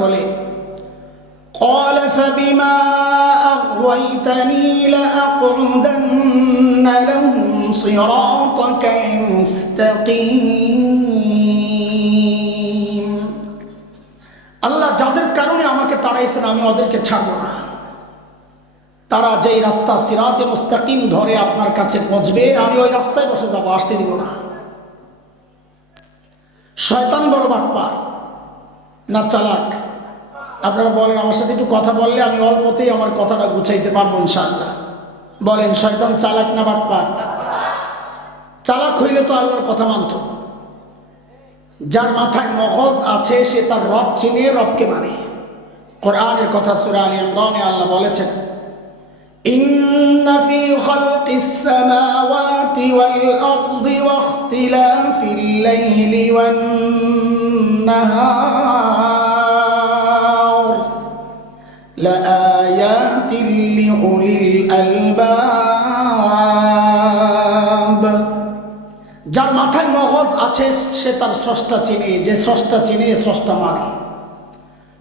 বলে قال فبما أغويتني لأقعدن لهم صراطك المستقيم আল্লাহ যাদের কারণে আমাকে তাড়াইছেন আমি ওদেরকে ছাড়বো না তারা যেই রাস্তা সিরাতে মুস্তাকিম ধরে আপনার কাছে পৌঁছবে আমি ওই রাস্তায় বসে যাবো আসতে দিব না শয়তান বড় বাটপার না চালাক আপনারা বলেন আমার সাথে একটু কথা বললে আমি অল্পতেই আমার কথাটা গুছাইতে পারবো ইনশাআল্লাহ বলেন শয়তান চালাক না বাটপার চালাক হইলে তো আল্লাহর কথা মানত যার মাথায় মগজ আছে সে তার রব চিনে রবকে মানে কোরআনের কথা সুরা আলী ইমরানে আল্লাহ বলেছেন إن في خلق السماوات والأرض واختلاف الليل والنهار لآيات لأولي الألباب যার মাথায় মগজ আছে সে তার স্রষ্টা চিনে যে স্রষ্টা চিনে স্রষ্টা মানে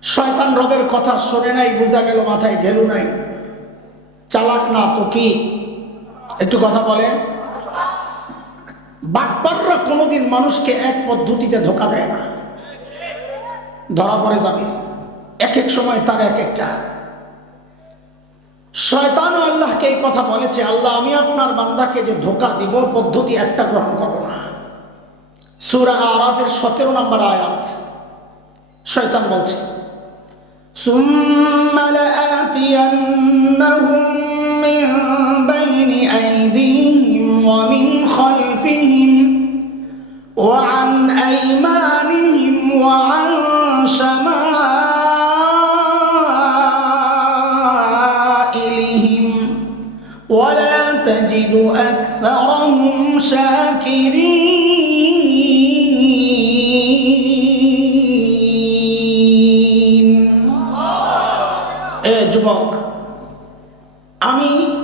শয়তান রবের কথা শোনে নাই বোঝা গেল মাথায় গেল নাই চালাক না তো কি একটু কথা বলেন বাটপাররা কোনোদিন মানুষকে এক পদ্ধতিতে ধোকা দেয় না ধরা পড়ে যাবে এক এক সময় তার এক একটা শয়তান আল্লাহকে এই কথা বলেছে আল্লাহ আমি আপনার বান্দাকে যে ধোকা দিব পদ্ধতি একটা গ্রহণ করব না সুরা আরাফের সতেরো নম্বর আয়াত শয়তান বলছে ثم لآتينهم من بين أيديهم ومن خلفهم وعن أيمانهم শাকিরিন এ যুবক, আমি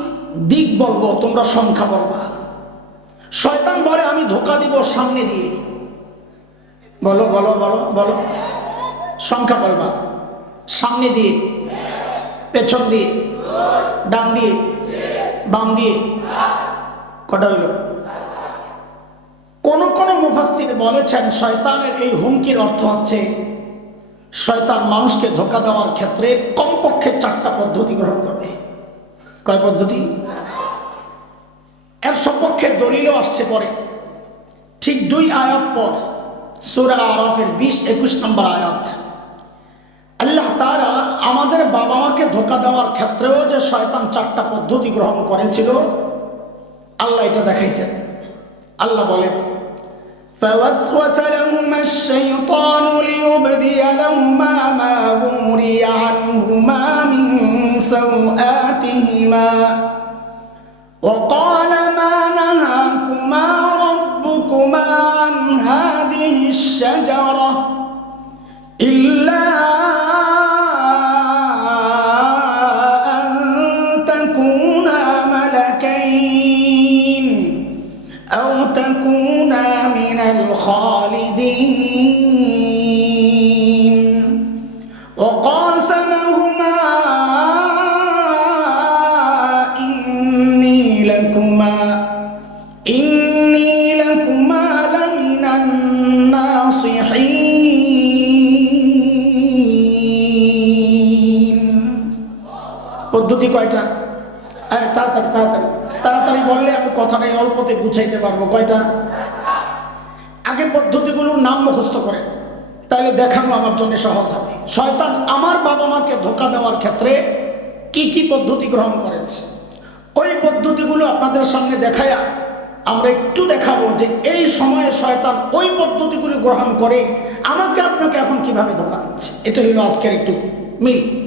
দিক বলব, তোমরা সংখ্যা বলবা। শয়তান বলে আমি ধোকা দিব সামনে দিয়ে। বলো বলো বলো বলো। সংখ্যা বলবা। সামনে দিয়ে। পেছন দিয়ে। ডান দিয়ে। বাম দিয়ে। কটা হইল? কোন কোন মুফাসির বলেছেন, শয়তানের এই হুমকির অর্থ হচ্ছে, শয়তান মানুষকে ধোকা দেওয়ার ক্ষেত্রে কমপক্ষে চারটা পদ্ধতি গ্রহণ করবে। কয় পদ্ধতি? এর সপক্ষে দলিলও আসছে পরে। ঠিক দুই আয়াত পর, সুরা আরফের বিশ, একুশ নম্বর আয়াত। আল্লাহ তারা আমাদের বাবা মাকে ধোকা দেওয়ার ক্ষেত্রেও যে শয়তান চারটা পদ্ধতি গ্রহণ করেছিল, আল্লাহ এটা দেখাইছেন। আল্লাহ বলেন فوسوس لهما الشيطان ليبدي لهما ما وري عنهما من سوآتهما وقال ما نهاكما ربكما عن هذه الشجرة إلا পদ্ধতি কয়টা? এই, তাড়াতাড়ি তাড়াতাড়ি। তাড়াতাড়ি বললে আমি কথাটাই অল্পতে গুছাইতে পারব। কয়টা? আগে পদ্ধতিগুলোর নাম মুখস্থ করে। তাহলে দেখানো আমার জন্য সহজ হবে। শয়তান আমার বাবা মাকে ধোকা দেওয়ার ক্ষেত্রে কি কি পদ্ধতি গ্রহণ করেছে? ওই পদ্ধতিগুলো আপনাদের সামনে দেখায়া আমরা একটু দেখাবো যে এই সময়ে শয়তান ওই পদ্ধতিগুলো গ্রহণ করে আমাকে আপনাকে এখন কীভাবে ধোকা দিচ্ছে। এটা হলো আজকের একটু মিল।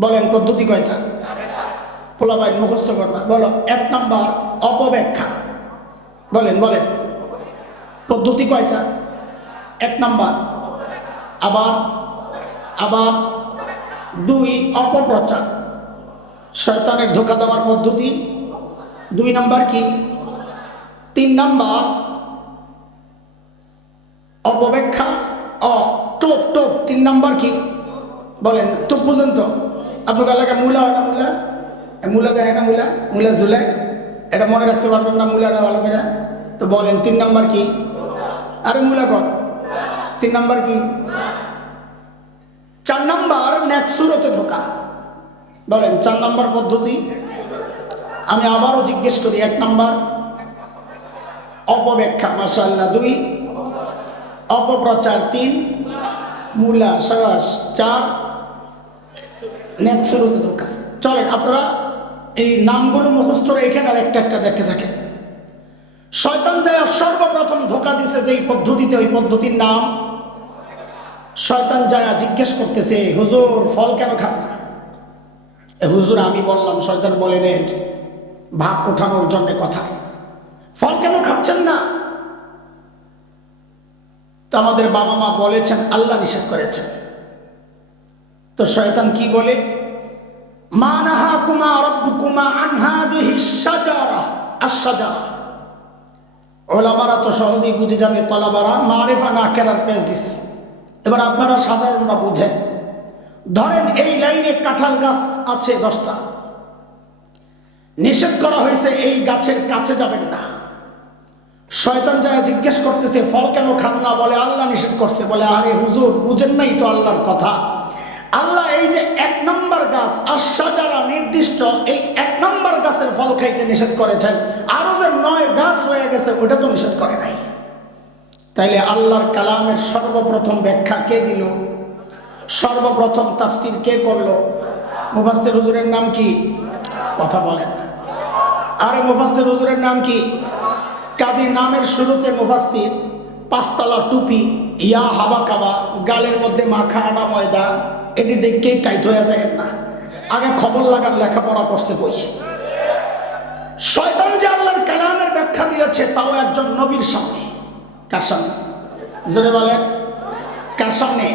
বলেন পদ্ধতি কয়টা? পোলাবাই মুখস্থ করবা বলো, এক নাম্বার অপব্যাখ্যা। বলেন বলেন। পদ্ধতি কয়টা? এক নাম্বার। আবার আবার। দুই, অপপ্রচার। শয়তানের ধোকা দেওয়ার পদ্ধতি। দুই নাম্বার কি? তিন নাম্বার। অপব্যাখ্যা, অ, টোপ টোপ। তিন নাম্বার কি? বলেন তো বুঝেন তো আপনার এলাকায় মূলা না মূলা? মূলা দেয় না মূলা মূলা ঝুলে এটা মনে রাখতে পারবেন না, মূলাটা ভালো করে। তো বলেন, তিন নাম্বার কি? আরে মূলা কর। তিন নাম্বার কি? চার নাম্বার ন্যাকসুরতে ঢোকা বলেন, চার নাম্বার পদ্ধতি? আমি আবারও জিজ্ঞেস করি, এক নাম্বার, অপব্যাখ্যা মাসাল্লাহ দুই, অপপ্রচার, তিন, মূলা, সাবাস, চার নেক্সুরতে ঢোকা চলেন, আপনারা এই নামগুলো মুখস্থ রেখেন আর একটা একটা দেখতে থাকেন। শয়তান যায় সর্বপ্রথম ধোকা দিছে যে এই পদ্ধতিতে, ওই পদ্ধতির নাম শয়তান যায় জিজ্ঞেস করতেছে হুজুর, ফল কেন খান না? হুজুর, আমি বললাম, শয়তান বলে রে ভাব ওঠানোর জন্য কথা। ফল কেন খাচ্ছেন না? তো আমাদের বাবা মা বলেছেন, আল্লাহ নিষেধ করেছেন। তো শয়তান কি বলে? কুমা আশ-শাজারা ওলামারা তো সহজেই বুঝে যাবে না দিস। এবার সাধারণরা বুঝেন। ধরেন এই লাইনে কাঁঠাল গাছ আছে দশটা। নিষেধ করা হয়েছে, এই গাছের কাছে যাবেন না। শয়তান যায় জিজ্ঞেস করতেছে, ফল কেন খান না? বলে, আল্লাহ নিষেধ করছে। বলে, আরে হুজুর, বুঝেন নাই তো আল্লাহর কথা। আল্লাহ এই যে এক নম্বর গাছ আশা নির্দিষ্ট, এই এক নম্বর গাছের ফল খাইতে নিষেধ করেছেন। আরও যে নয় গাছ হয়ে গেছে, ওটা তো নিষেধ করে নাই। তাইলে আল্লাহর কালামের সর্বপ্রথম ব্যাখ্যা কে দিল? সর্বপ্রথম তাফসির কে করল? মুফাসসির হুজুরের নাম কি? কথা বলেন আরে মুফাসসির হুজুরের নাম কি? কাজী নামের শুরুতে মুফাসসির পাঁচতলা টুপি, ইয়া হাবা কাবা, গালের মধ্যে মাখা আনা ময়দা এটি দেখে কাইত হয়ে যায় না। আগে খবর লাগান লেখাপড়া করছে বই। শয়তান যে আল্লাহর কালামের ব্যাখ্যা দিয়েছে, তাও একজন নবীর সামনে। কার সামনে? জোরে বলেন। কার সামনে?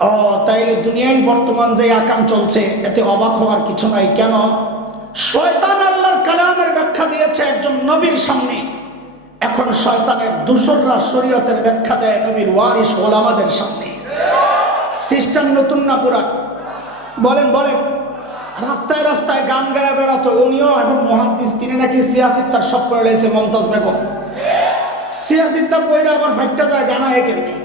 ও, তাইলে দুনিয়ায় বর্তমান যে আকাম চলছে, এতে অবাক হওয়ার কিছু নাই। কেন? শয়তান আল্লাহর কালামের ব্যাখ্যা দিয়েছে একজন নবীর সামনে। এখন শয়তানের দূষররা শরীয়তের ব্যাখ্যা দেয় নবীর ওয়ারিস ওলামাদের সামনে। সিস্টেম নতুন না পুরান বলেন বলেন। রাস্তায় রাস্তায় গান গায়ে বেড়াতো উনিও এখন মহাদিস, তিনি নাকি সিয়াসিদ, তার সব করে লেগেছে মমতাজ বেগম। সিয়াসিদ তার বইরা আবার ফাইটটা যায়, গানা কেমনি?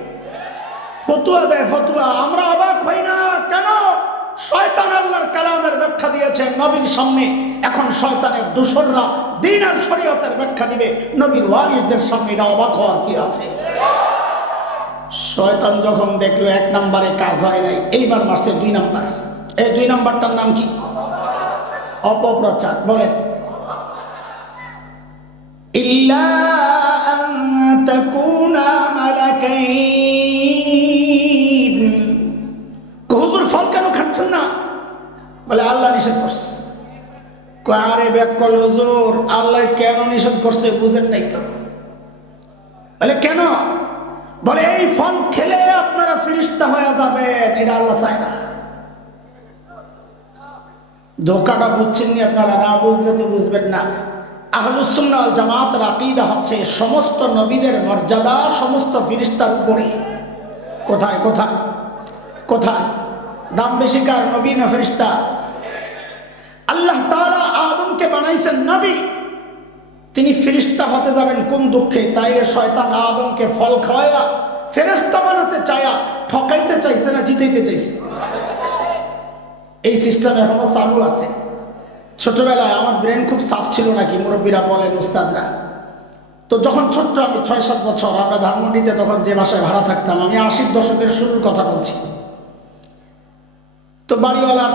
ফতুয়া দেয়, ফতুয়া। আমরা অবাক হই না। কেন? শয়তান আল্লাহর কালামের ব্যাখ্যা দিয়েছেন নবীর সামনে। এখন শয়তানের দূষররা দিন আর শরীয়তের ব্যাখ্যা দিবে। নবীর ওয়ারিসদের সামনে এটা অবাক হওয়ার কি আছে? শয়তান যখন দেখল এক নাম্বারে কাজ হয় নাই, এইবার মারছে দুই নাম্বার। এই দুই নাম্বারটার নাম কি? অপপ্রচার, বলেন। তাকুনা মালাকাইন। হুজুর, ফল কেন খাচ্ছেন না? বলে, আল্লাহ নিষেধ করছে। আরে ব্যাক কল হুজুর, আল্লাহ কেন নিষেধ করছে বুঝেন নাই তো? বলে, কেন? বলে, এই ফল খেলে আপনারা ফিরিস্তা হয়ে যাবেন। এটা আল্লাহ চায় না। ধোকাটা বুঝছেন নি আপনারা? না বুঝলে তো বুঝবেন না। আহলুসুন্নাল জামাতের আকিদা হচ্ছে, সমস্ত নবীদের মর্যাদা সমস্ত ফিরিস্তার উপরে। কোথায় কোথায় কোথায়? দাম বেশি কার? নবী না ফেরিস্তা? আল্লাহ তাআলা আদমকে বানাইছেন নবী। তিনি ফিরিস্তা হতে যাবেন কোন দুঃখে? তাই শয়তান আদমকে ফল খাওয়াইয়া ফেরেস্তা বানাতে চায়া, ঠকাইতে চাইছে না, জিতাইতে চাইছে। এই সিস্টেম এখনও চালু আছে। ছোটবেলায় আমার ব্রেন খুব সাফ ছিল নাকি, মুরব্বীরা বলেন, উস্তাদরা, তো যখন ছোট্ট আমি ছয় সাত বছর, আমরা ধানমন্ডিতে তখন যে বাসায় ভাড়া থাকতাম, আমি আশির দশকের শুরুর কথা বলছি। তো বাড়িওয়ালার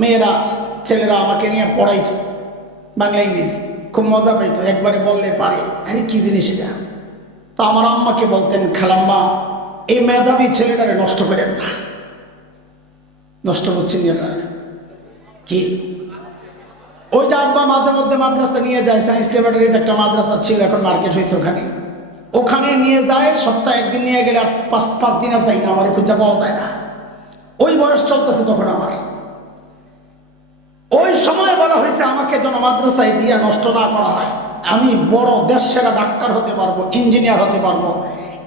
মেয়েরা, ছেলেরা আমাকে নিয়ে পড়াইতো, বাংলা ইংরেজি। খুব মজা পাইতো, একবারে বললে পারে। আরে কি জিনিস এটা? তো আমার আম্মাকে বলতেন, খালাম্মা, এই মেধাবী ছেলেটারে নষ্ট করেন না। নষ্ট করছেন কি? ওই যে আব্বা মাঝে মধ্যে মাদ্রাসা নিয়ে যায় সায়েন্স ল্যাবরেটরিতে একটা মাদ্রাসা ছিল, এখন মার্কেট হয়েছে ওখানে। ওখানে নিয়ে যায়, সপ্তাহে একদিন নিয়ে গেলে আর পাঁচ পাঁচ দিন আর যাই না, আমার খুঁজা পাওয়া যায় না। ওই বয়স চলতেছে তখন আমার। ওই সময় বলা হয়েছে, আমাকে যেন মাদ্রাসায় দিয়ে নষ্ট না করা হয়। আমি বড় দেশ সেরা ডাক্তার হতে পারব, ইঞ্জিনিয়ার হতে পারব।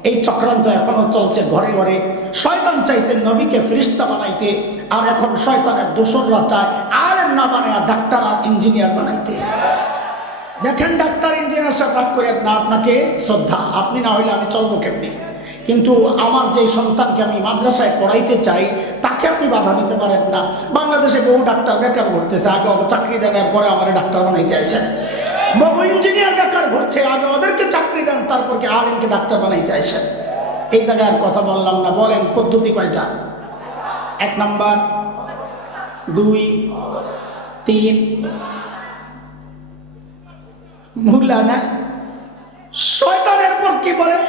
এই চক্রান্ত এখনও চলছে ঘরে ঘরে। শয়তান চাইছে নবীকে ফিরিস্তা বানাইতে, আর এখন শয়তানের দোসররা চায় আর না বানায় ডাক্তার আর ইঞ্জিনিয়ার বানাইতে। দেখেন ডাক্তার, ইঞ্জিনিয়ার সব রাগ করে না আপনাকে? শ্রদ্ধা, আপনি না হইলে আমি চলবো কেমনি? কিন্তু আমার যে সন্তানকে আমি মাদ্রাসায় পড়াইতে চাই, তাকে আপনি বাধা দিতে পারেন না। বাংলাদেশে বহু ডাক্তার বেকার ঘুরতেছে। আগে চাকরি দেওয়ার পরে আমার ডাক্তার বানাইতে আসেন বহু ইঞ্জিনিয়ার বেকার ঘুরছে। আগে ওদেরকে চাকরি দেন, তারপর কি আলেমকে ডাক্তার বানাইতে আসেন এই জায়গায় আর কথা বললাম না। বলেন, পদ্ধতি কয়টা? এক নাম্বার, দুই, তিন ভুলা না? শয়তানের পর কি বলে?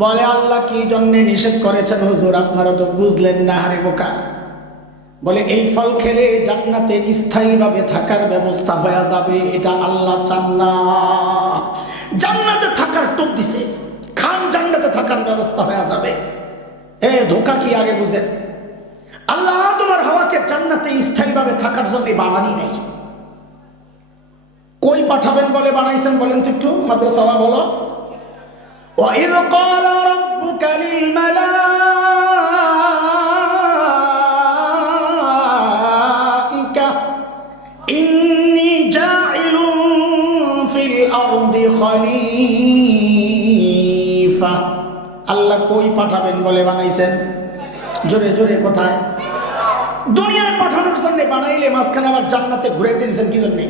বলে, আল্লাহ কি জন্য নিষেধ করেছেন? হুজুর, আপনারা তো বুঝলেন না, হারে বোকা। বলে, এই ফল খেলে জান্নাতে স্থায়ীভাবে থাকার ব্যবস্থা হয়ে যাবে, এটা আল্লাহ চান না। জান্নাতে থাকার টোপ দিছে, খান জান্নাতে থাকার ব্যবস্থা হয়ে যাবে। এ, ধোকা কি আগে বুঝেন? আল্লাহ তোমার হাওয়াকে জান্নাতে স্থায়ীভাবে থাকার জন্য বানানি নেই। কই পাঠাবেন বলে বানাইছেন বলেন তো একটু? মাদ্রাসা বলো। وإذ قال ربك للملائكة إني جاعل في الأرض خليفة আল্লাহ কই পাঠাবেন বলে বানাইছেন জোরে জোরে কোথায় দুনিয়ায় পাঠানোর জন্য বানাইলে মাঝখানে আবার জান্নাতে ঘুরে দিয়েছেন কি জন্যে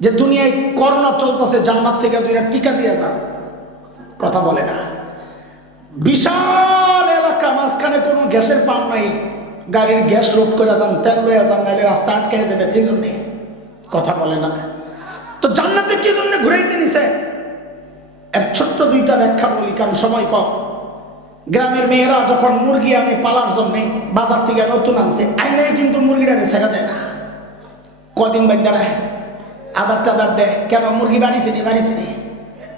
যে দুনিয়ায় করোনা চলতেছে জান্নাত থেকে দুইটা টিকা দিয়ে যান কথা বলে না। বিশাল এলাকা, মাঝখানে কোনো গ্যাসের পাম্প নাই। গাড়ির গ্যাস লোড করে যান, তেল লয়ে যান নাহলে রাস্তা আটকে যাবে এই জন্যে? কথা বলে না। তো জান্নাতে কি জন্য ঘুরাইতে নিছে? এক ছোট্ট দুইটা ব্যাখ্যা বলি, কারণ সময় কম। গ্রামের মেয়েরা যখন মুরগি আনে পালার জন্য, বাজার থেকে নতুন আনছে আইনে কিন্তু মুরগিটারে ছেড়ে দেয় না। কদিন বাদ্যারা আদার টাদার দেয়, কেন মুরগি বানিয়েছে নি বানিয়েছে নি?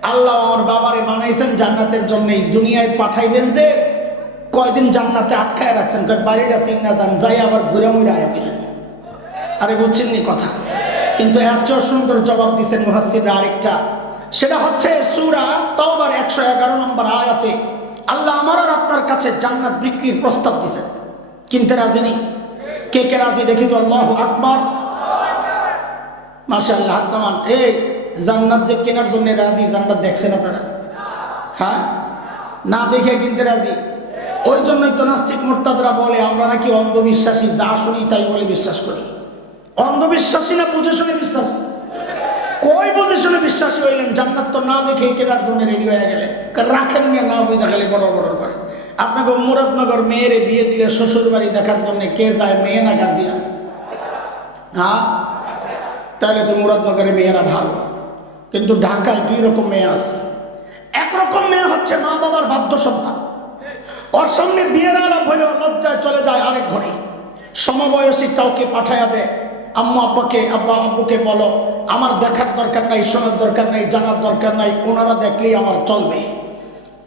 আল্লাহ আমার বাবারে বানাইছেন জান্নাতের জন্য। এই দুনিয়ায় পাঠাইবেন যে কয়দিন জান্নাতে আটকায় রাখছেন। কয়, বাড়িটা চিন্না যান, যাই আবার ঘুরে মুড়ে আয়া গেলেন আরে বুঝছেন নি কথা? কিন্তু এর চেয়ে সুন্দর জবাব দিচ্ছেন মুহাসিদরা আরেকটা। সেটা হচ্ছে সুরা তওবার একশো এগারো নম্বর আয়াতে আল্লাহ আমার আর আপনার কাছে জান্নাত বিক্রির প্রস্তাব দিছেন। কিনতে রাজি নেই? কে কে রাজি দেখি তো? আল্লাহ আকবর। মাশাআল্লাহ আল্লাহ এই জান্নাত যে কেনার জন্য রাজি, জান্নাত দেখছেন আপনারা? হ্যাঁ? না দেখে কিনতে রাজি? ওই জন্যই তো নাস্তিক মোর্তাদরা বলে, আমরা নাকি অন্ধবিশ্বাসী, যা শুনি তাই বলে বিশ্বাস করি। অন্ধবিশ্বাসী না বুঝে শুনে বিশ্বাসী? কই বুঝে শুনে বিশ্বাসী হইলেন? জান্নাত তো না দেখে কেনার জন্য রেডি হয়ে গেলে রাখেন নিয়ে না বুঝা গেলে বড় বড় করে। আপনাকে মুরাদনগর মেয়েরে বিয়ে দিলে শ্বশুর বাড়ি দেখার জন্য কে যায়, মেয়ে না গার্জিয়ান? হ্যাঁ? তাহলে তো মুরাদনগরের মেয়েরা ভালো। কিন্তু ঢাকায় দুই রকম মেয়ে আছে। একরকম মেয়ে হচ্ছে মা বাবার বাধ্য সন্তান। ওর সঙ্গে বিয়ের আলাপ হলে লজ্জায় চলে যায় আরেক ঘরে। সমবয়সী কাউকে পাঠাইয়া দেয় আম্মু আব্বাকে, আব্বা আব্বুকে বলো, আমার দেখার দরকার নাই, শোনার দরকার নাই, জানার দরকার নাই, ওনারা দেখলেই আমার চলবে।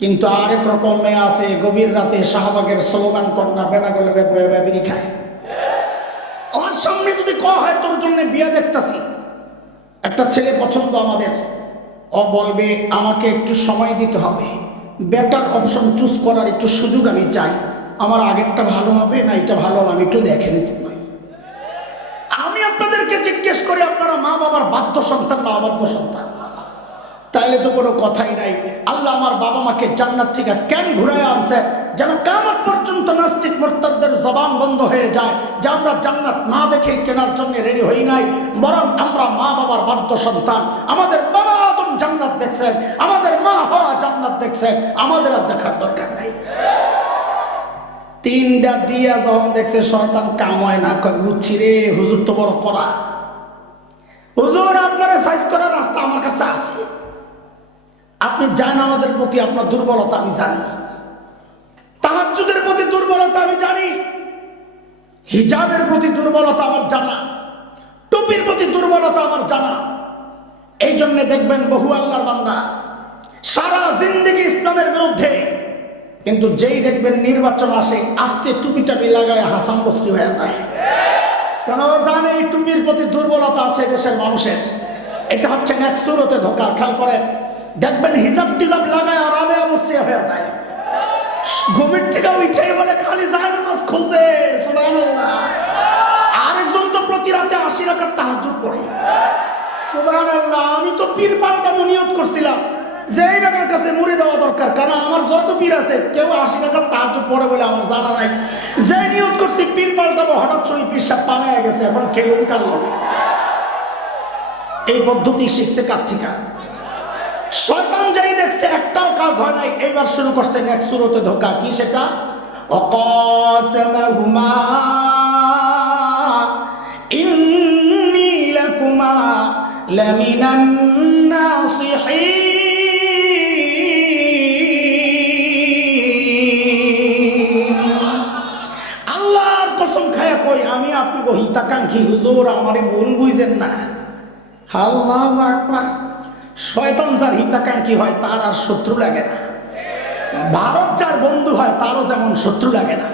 কিন্তু আরেক রকম মেয়ে আছে, গভীর রাতে শাহবাগের স্লোগান কন্যা বেড়া গলে বেবিরি খায়। আমার সামনে যদি কয়া, হয় তোর জন্য বিয়ে দেখতাছি। একটা ছেলে পছন্দ আমাদের, ও বলবে, আমাকে একটু সময় দিতে হবে। বেটার অপশন চুজ করার একটু সুযোগ আমি চাই। আমার আগেরটা ভালো হবে, না এটা ভালো হবে, আমি একটু দেখে নিতে পারি। আমি আপনাদেরকে জিজ্ঞেস করি, আপনারা মা বাবার বাধ্য সন্তান না অবাধ্য সন্তান? তাইলে তো কোনো কথাই নাই। আল্লাহ আমার বাবা মাকে জান্নাত থেকে কেন ঘুরায় আনছে? যেন কামত পর্যন্ত নাস্তিক মোর্তাদের জবান বন্ধ হয়ে যায়, যে আমরা জান্নাত না দেখে কেনার জন্য রেডি হই নাই, বরং আমরা মা বাবার বাধ্য সন্তান। আমাদের বাবা আদম জান্নাত দেখছেন, আমাদের মা হওয়া জান্নাত দেখছেন, আমাদের আর দেখার দরকার নাই। তিনটা দিয়া যখন দেখছে, শয়তান কামায় না, কয়, বুঝছি রে, হুজুর তো বড় করা হুজুর, আপনারা সাইজ করার রাস্তা আমার কাছে আছে। আপনি জান আমাদের প্রতি আপনার দুর্বলতা, আমি জানি। তাহাজুদের প্রতি দুর্বলতা আমি জানি। হিজাবের প্রতি দুর্বলতা আমার জানা। টুপির প্রতি দুর্বলতা আমার জানা। এই জন্য দেখবেন বহু আল্লাহর বান্দা সারা জিন্দগি ইসলামের বিরুদ্ধে। কিন্তু যেই দেখবেন নির্বাচন আসে, আস্তে টুপি টাপি লাগায় হাসান বস্তি হয়ে যায়। কেন জানে এই টুপির প্রতি দুর্বলতা আছে দেশের মানুষের? এটা হচ্ছে ন্যাকসুরতে ধোকা, খেয়াল করে দেখবেন হিজাব টিজাব লাগায় আর আবে অবশ্যই হয়ে যায়। ঘুমের থেকে উঠে বলে, খালি যায় নামাজ সুবহানাল্লাহ। আরেকজন তো প্রতি রাতে আশি রাখার তাহাজুদ পড়ে। সুবহানাল্লাহ, আমি তো পীর পাল্টাবো নিয়ত করছিলাম। যে বেটার কাছে মুড়ি দেওয়া দরকার কারণ আমার যত পীর আছে, কেউ আশি টাকার তাহাজুদ পড়ে বলে আমার জানা নাই। যে নিয়ত করছি, পীর পাল্টাবো হঠাৎ করে পীর সাপ পালায় গেছে, এখন খেলুন কালো এই পদ্ধতি শিখছে কার থেকে? শয়তান যাই দেখছে, একটাও কাজ হয় নাই। এইবার শুরু করছে নেক্সট শুরুতে ধোকা। কি সেটা অকসমাহুমা ইন্নী লাকুমা লামিনান আমি আপনাকে হিতাকাঙ্ক্ষী। হুজুর, আমারে ভুল বুঝেন না। আল্লাহ আকবার। শয়তান যার হিতাকাঙ্ক্ষী হয়, তার আর শত্রু লাগে না। ভারত যার বন্ধু হয়, তারও যেমন শত্রু লাগে না।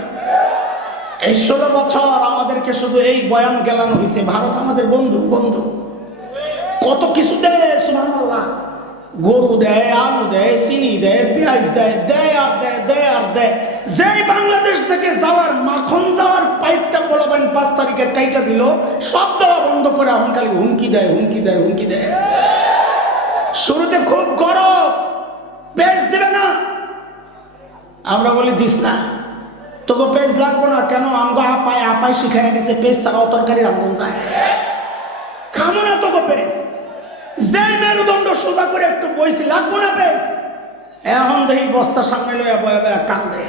এই ষোলো বছর আমাদেরকে শুধু এই বয়ান গেলানো হয়েছে, ভারত আমাদের বন্ধু বন্ধু। কত কিছু দেয়, সুবহানাল্লাহ। গরু দেয়, আলু দেয়, চিনি দেয়, পেঁয়াজ দেয় দেয় আর দেয় দেয় আর দেয়। যেই বাংলাদেশ থেকে যাওয়ার মাখন যাওয়ার পাইপটা বলবেন পাঁচ তারিখে কাইটা দিল, সব দেওয়া বন্ধ করে এখন খালি হুমকি দেয় হুমকি দেয় হুমকি দেয়। শুরুতে খুব গরম, পেঁয়াজ দেবে না। আমরা বলি, দিস না। তোকে পেঁয়াজ লাগবো না। কেন? আমগো আপায় আপায় শিখাই গেছে পেঁয়াজ ছাড়াও তরকারি রান্ধন যায় খামো না তোকে পেঁয়াজ। যে মেরুদণ্ড সোজা করে একটু বইছি, লাগবো না পেঁয়াজ। এখন দেখি বস্তা সামনে লইয়া বয়া বয়া কান্দে।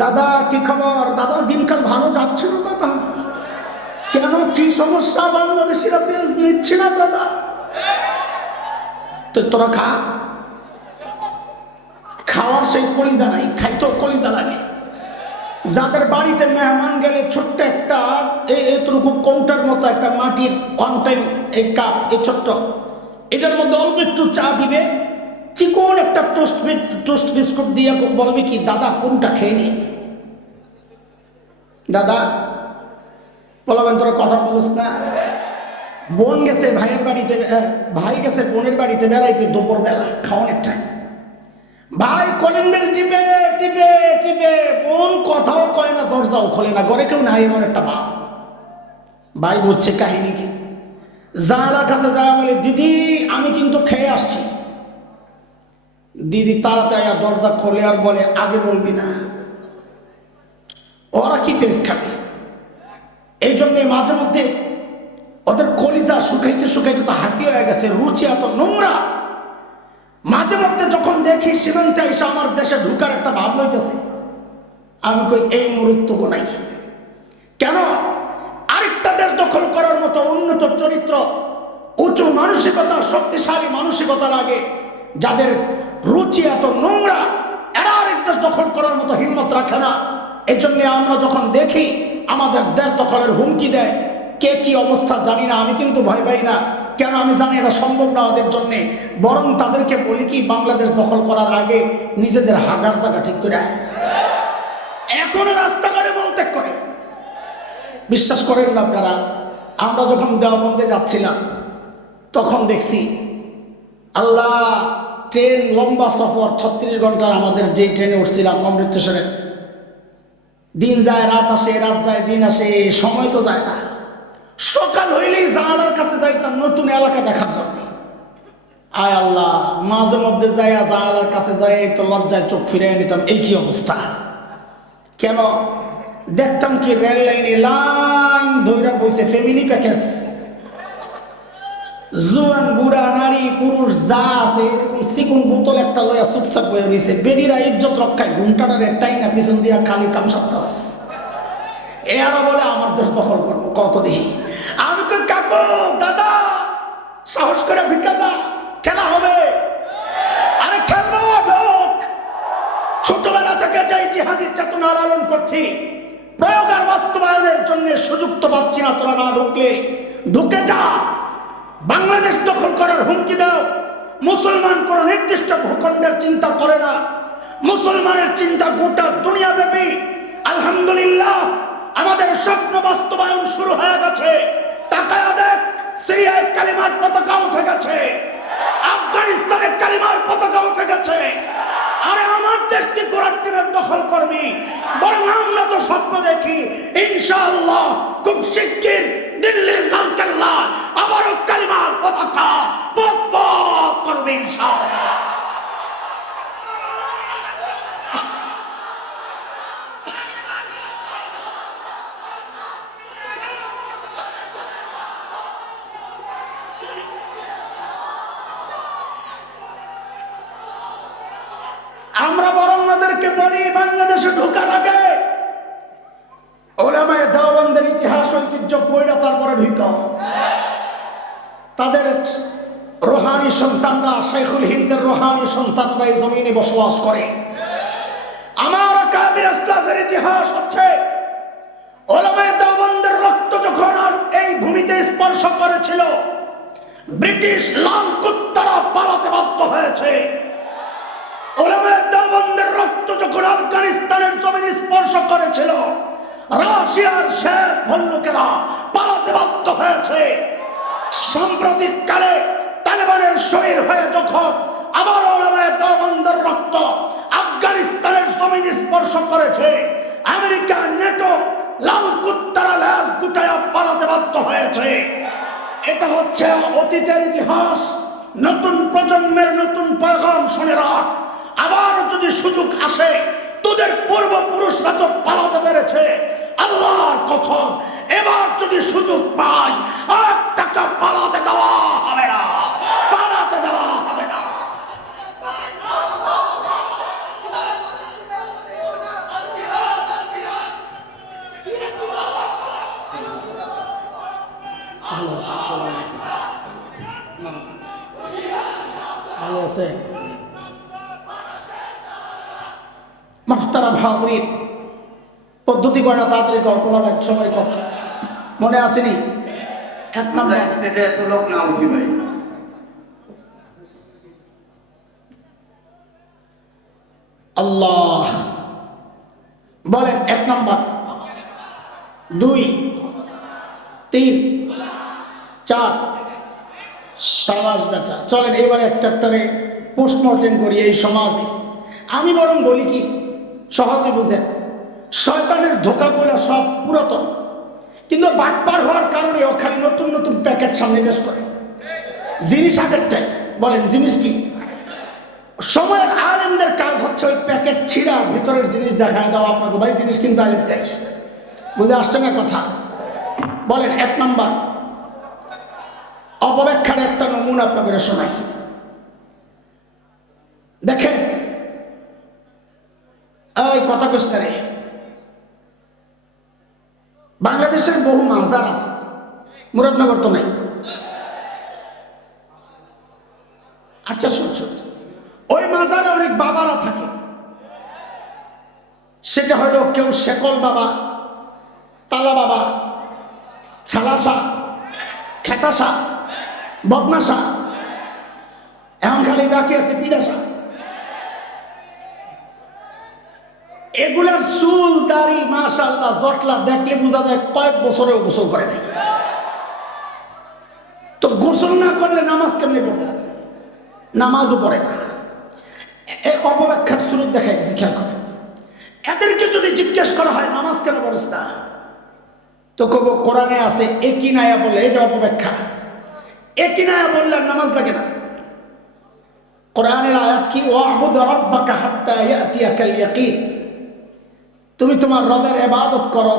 দাদা, কি খবর? দাদা, দিনকাল ভালো যাচ্ছে না দাদা? কেন? কি সমস্যা? বাংলাদেশিরা পেঁয়াজ নিচ্ছে না দাদা? তো তোরা খা। খাওয়ার সেই কলিজা নাই, খাইতেও কলিজা লাগে। যাদের বাড়িতে মেহমান গেলে ছোট্ট একটা এই এতটুকু কৌটার মতো একটা মাটির ওয়ান টাইম এই কাপ এই ছোট্ট, এটার মধ্যে অল্প একটু চা দিবে। চিকন একটা টোস্ট টোস্ট বিস্কুট দিয়ে বলবে কি, দাদা, কোনটা খেয়ে নি দাদা, বলবেন, তোরা কথা বলিস না। বোন গেছে ভাইয়ের বাড়িতে ভাই গেছে বোনের বাড়িতে বেড়াইতে দুপুর বেলা খাওয়ানোর টাইম ভাই কলিং বেল টিপে টিপে টিপে, বোন কথাও কয় না, দরজাও খোলে না, ঘরে কেউ নাই এমন একটা বাপ। ভাই বুঝছে কাহিনী কি? জানালার কাছে যায় বলে, দিদি, আমি কিন্তু খেয়ে আসছি। দিদি তাড়াতাড়ি দরজা খোলে আর বলে, আগে বলবি না। ওরা কি পেস খাবে? এই জন্যে মাঝে মধ্যে ওদের কলিজা শুকাইতে শুকাইতে তো হাড্ডি হয়ে গেছে, রুচি এত নোংরা। মাঝে মধ্যে যখন দেখি সীমান্তে এসে আমার দেশে ঢুকার একটা ভাব লইতেছে, আমি কই, এই মুহূর্ত নাই। কেন? আরেকটা দেশ দখল করার মতো উন্নত চরিত্র, উঁচু মানসিকতা, শক্তিশালী মানসিকতা লাগে, যাদের রুচি এত নোংরা, এরা আরেক দেশ দখল করার মতো হিম্মত রাখে না। এই জন্য আমরা যখন দেখি, আমাদের দেশ দখলের হুমকি দেয় কে কি অবস্থা জানি না, আমি কিন্তু ভয় পাই না। কেন আমি জানি এটা সম্ভব না ওদের জন্যে। বরং তাদেরকে বলি কি, বাংলাদেশ দখল করার আগে নিজেদের হাগার জায়গা ঠিক করে। এখনও রাস্তাঘাটে বলতে করে। বিশ্বাস করেন না আপনারা, আমরা যখন দেওবন্দে যাচ্ছিলাম, তখন দেখছি, আল্লাহ, ট্রেন লম্বা সফর, ছত্রিশ ঘণ্টার আমাদের যে ট্রেনে উঠছিলাম অমৃতসরে দিন যায়, রাত আসে, রাত যায়, দিন আসে, সময় তো যায় না। সকাল হইলেই জানালার কাছে যাইতাম নতুন এলাকা দেখার জন্য। আয় আল্লাহ, মাঝে মধ্যে যাইয়া জানালার কাছে যাই তো লজ্জায় চোখ ফিরে নিতাম, এই কি অবস্থা? কেন? দেখতাম কি রেল লাইনে লাইন ধইরা বইছে ফ্যামিলি প্যাকেজ। জুয়ান, বুড়া, নারী, পুরুষ, যা আছে, এরকম চিকুন বোতল একটা লইয়া চুপচাপ হয়ে রয়েছে বেডিরা ইজ্জত রক্ষায় ঘুমটাটারে টাইনা পিছন দিয়া খালি কাম সাপ্তাস এরা বলে, আমার দেশ দখল করব, কত দেখি? কাকু, দাদা, সাহস করে ভিক্ষা খেলা হবে। আরে খেলব, ঢোক। ছোটবেলা থেকে যাই জিহাদি চেতনা লালন করছি, প্রয়োগ আর বাস্তবায়নের জন্য সুযোগ তো পাচ্ছি না, তোরা না ঢুকলে। ঢুকে যা। বাংলাদেশ দখল করার হুমকি দাও। মুসলমান কোন নির্দিষ্ট ভূখণ্ডের চিন্তা করে না। মুসলমানের চিন্তা গোটা দুনিয়া ব্যাপী আলহামদুলিল্লাহ, আমাদের স্বপ্ন বাস্তবায়ন শুরু হয়ে গেছে। দেখ সিরিয়ায় কালিমার পতাকা উঠে গেছে। আফগানিস্তানে কালিমার পতাকা উঠে গেছে। আরে আমার দেশকে গোড়ার টিমের দখল করবি? বরং আমরা তো স্বপ্ন দেখি, ইনশাআল্লাহ খুব শিগগির দিল্লির লালকেল্লা আবারও কালিমার পতাকা করবে ইনশাআল্লাহ আমরা বরং ওদেরকে বলি বাংলাদেশে ঢোকার আগে ওলামায় ইতিহাস, ঐতিহ্য বইটা তারপরে ঢুক। তাদের রোহানি সন্তানরা, শেখুল হিন্দের রোহানি সন্তানরা এই জমিনে বসবাস করে। আমার কাবির ইসলামের ইতিহাস হচ্ছে, ওলামায় দেওবন্দের রক্ত যখন এই ভূমিতে স্পর্শ করেছিল, ব্রিটিশ লাল কুত্তারা পালাতে বাধ্য হয়েছে। শেখ ভল্লুকেরা পালাতে বাধ্য হয়েছে। সাম্প্রতিক কালে তালেবানের শরীর হয়ে যখন আবার দেওবন্দের রক্ত আফগানিস্তানের জমিন স্পর্শ করেছে, আমেরিকা, নেটো লাল কুত্তারা ল্যাস গুটায়া পালাতে বাধ্য হয়েছে। এটা হচ্ছে অতীতের ইতিহাস। নতুন প্রজন্মের নতুন পয়গাম শুনে রাখ। আবার যদি সুযোগ আসে তোদের পূর্বপুরুষরা তো পালাতে পেরেছে। আল্লাহর কথম এবার যদি সুযোগ পাই আর টাকা পালাতে দেওয়া হবে না। পালাতে দেওয়া হবে না। ভালো আছে হাজরিন পদ্ধতি করে না তাড়াতাড়ি কল্পনা এক সময় কর। মনে আসেনি? এক নম্বর। লোক না উঠি ভাই। আল্লাহ। বলেন এক নম্বর। দুই। তিন। চার। সমাজ বেটা। চলেন এবারে একটা একটারে পোস্টমর্টেম করি এই সমাজে। আমি বরং বলি কি সহজে বুঝেন শয়তানের ধোকাগুলো সব পুরাতন। কিন্তু বাটপার হওয়ার কারণে ওখানে নতুন নতুন প্যাকেট সামনে বেশ করে। জিনিস আগেরটাই। বলেন, জিনিস কি? সময়ের আলেমদের কাজ হচ্ছে ওই প্যাকেট ছিঁড়া, ভিতরের জিনিস দেখায় দাও আপনাকে। ভাই, জিনিস কিন্তু আগেরটাই। বুঝে আসছে না কথা? বলেন, এক নাম্বার। অপব্যাখ্যার একটা নমুনা আপনাকে শোনাই। দেখেন ওই কথা কৃষ্ণ রে। বাংলাদেশের বহু মাজার আছে, মুরাদনগর তো নাই। আচ্ছা শুন শুন। ওই মাজারে অনেক বাবারা থাকে। সেটা হলো কেউ শেকল বাবা, তালা বাবা ছালাসা খেতাসা বদমাসা এখন খালি বাকি আছে পিডাসা এগুলার চুল, দাড়ি মাশাল্লাহ জটলা দেখলে বোঝা যায় কয়েক বছরেও গোসল করে নাই। তো গোসল না করলে নামাজ কেমনি পড়বে? নামাজও পড়ে না। এই অপব্যাখ্যার সুরত দেখাই দিয়েছি খেয়াল করেন। এদেরকে যদি জিজ্ঞেস করা হয়, নামাজ কেন পড়স না? তো কব কোরআনে আছে, একই নায়া বললে এই যে অপব্যাখ্যা। একই নায়া বললে নামাজ লাগে না। কোরআনের আয়াত কি? ও আবুদ রব্বাকা হাত্তা ইয়াতিয়াকাল ইয়াকিন। তুমি তোমার রবের এবাদত করো